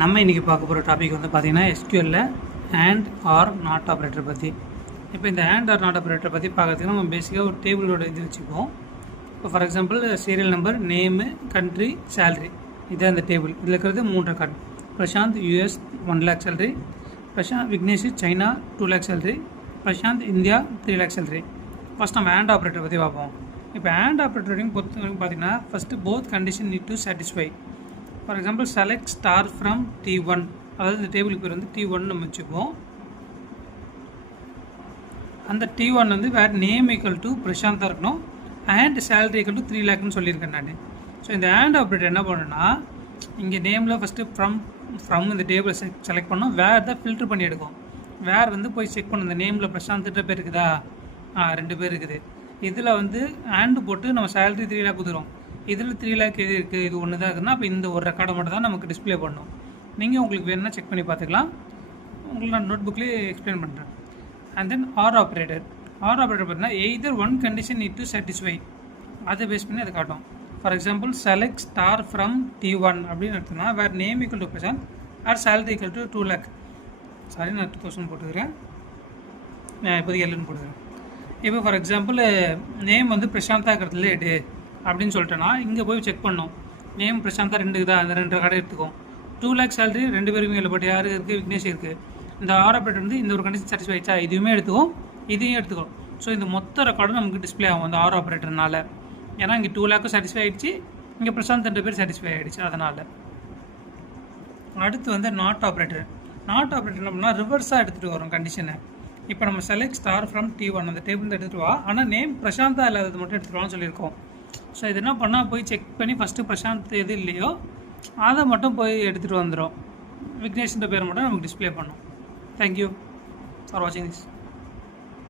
நம்ம இன்றைக்கி பார்க்க போகிற டாபிக் வந்து பார்த்திங்கன்னா எஸ்கியூஎல்ல அண்ட் ஆர் நாட் ஆப்ரேட்டர் பற்றி. இப்போ இந்த அண்ட் ஆர் நாட் ஆப்ரேட்டர் பற்றி பார்க்கறதுக்கு நம்ம பேசிக்காக ஒரு டேபிளோட இது வச்சுப்போம். இப்போ for example serial number, name, country, salary, இதுதான் இந்த டேபிள். இதில் இருக்கிறது 3 record. Prashanth US 1 lakh salary, Vignesh China 2 lakh salary, Prashanth India 3 lakh salary. First நம்ம அண்ட் ஆப்ரேட்டர் பற்றி பார்ப்போம். இப்போ அண்ட் ஆப்ரேட்டரையும் பொறுத்த வரைக்கும் பார்த்தீங்கன்னா first both condition need to satisfy. For example select star from T1, அதாவது இந்த டேபிளுக்கு பேர் வந்து T1 நம்ம வச்சுப்போம். அந்த T1 வந்து வேறு நேம் ஈக்குவல் டு பிரசாந்தாக இருக்கணும் அண்ட் சேலரி ஈக்குவல் டு 3 lakhன்னு சொல்லியிருக்கேன் நான். ஸோ இந்த அண்ட் ஆப்ரேட்டர் என்ன பண்ணணும்னா இங்கே நேமில் ஃபஸ்ட்டு ஃப்ரம் இந்த டேபிளை செலக்ட் பண்ணோம். வேறு தான் ஃபில்ட்ரு பண்ணி எடுக்கும். வேறு வந்து போய் செக் பண்ணணும். இந்த நேமில் பிரசாந்த்கிட்ட பேர் இருக்குதா? 2 பேர் இருக்குது. இதில் வந்து ஆண்டு போட்டு நம்ம சேலரி 3 lakh கொடுத்துரும். இதில் 3 lakh எது இருக்குது, இது ஒன்று தான் இருக்குதுன்னா அப்போ இந்த ஒரு ரெக்கார்டை மட்டும் தான் நமக்கு டிஸ்பிளே பண்ணணும். நீங்கள் உங்களுக்கு வேணும்னா செக் பண்ணி பார்த்துக்கலாம். உங்களுக்கு நான் நோட் புக்லேயே எக்ஸ்பிளைன் பண்ணுறேன். அண்ட் தென் ஆர் ஆப்ரேட்டர் பார்த்தீங்கன்னா either one condition need to satisfy, அதை பேஸ் பண்ணி அதை காட்டும். For example select star from T1 அப்படின்னு எடுத்தோம்னா வேறு name equal to Prashanth or salary equal to 2 lakh. Sorry, நான் 2000 போட்டுக்கிறேன், நான் இப்போதைக்கு எல்லுன்னு போட்டுக்கிறேன். இப்போ ஃபார் எக்ஸாம்பிள் நேம் வந்து பிரசாந்தாக இருக்கிறதுல எடு அப்படின்னு சொல்லிட்டேன்னா இங்கே போய் செக் பண்ணோம். நேம் பிரசாந்தா 2 இருக்குதா, அந்த 2 ரெக்கார்டை எடுத்துக்கும். 2 lakh சேலரி 2 பேருமே இல்லை, பட் யார் இருக்குது, விக்னேஷ் இருக்குது. இந்த ஆர் ஆப்ரேட்டர் வந்து இந்த ஒரு கண்டிஷன் சாட்டிஸ்ஃபை ஆயிடுச்சா, இதுவுமே எடுத்துக்கும், இதையும் எடுத்துக்கும். ஸோ இந்த மொத்த ரெக்கார்டும் நமக்கு டிஸ்பிளே ஆகும் அந்த ஆர் ஆப்ரேட்டர்னால. ஏன்னா இங்கே 2 lakh சாட்டிஸ்ஃபை ஆகிடுச்சு, இங்கே பிரசாந்த் 2 பேர் சாட்டிஸ்ஃபை ஆகிடுச்சு. அதனால் அடுத்து வந்து நாட் ஆப்ரேட்டர் என்ன பண்ணால் ரிவர்ஸாக எடுத்துகிட்டு வரும் கண்டிஷனை. இப்போ நம்ம செலக்ட் ஸ்டார் ஃப்ரம் T1 அந்த டேபிள் எடுத்துகிட்டு வா, ஆனால் நேம் பிரசாந்தா இல்லாதது மட்டும் எடுத்துகிட்டு வான்னு சொல்லியிருக்கோம். ஸோ இது என்ன பண்ணால் போய் செக் பண்ணி ஃபஸ்ட்டு பிரசாந்த் எது இல்லையோ அதை மட்டும் போய் எடுத்துகிட்டு வந்துடும். விக்னேஷ்ன்ற பேர் மட்டும் நமக்கு டிஸ்பிளே பண்ணும். தேங்க்யூ ஃபார் வாட்சிங் திஸ்.